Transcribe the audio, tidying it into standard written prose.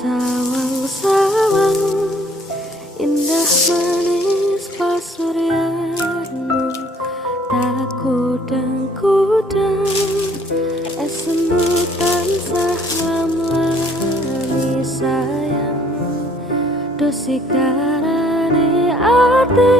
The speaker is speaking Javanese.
Sawang-sawang indah manis pasuryanmu, tak kudang-kudang esmu tansah lamlani sayang, dosikarane ati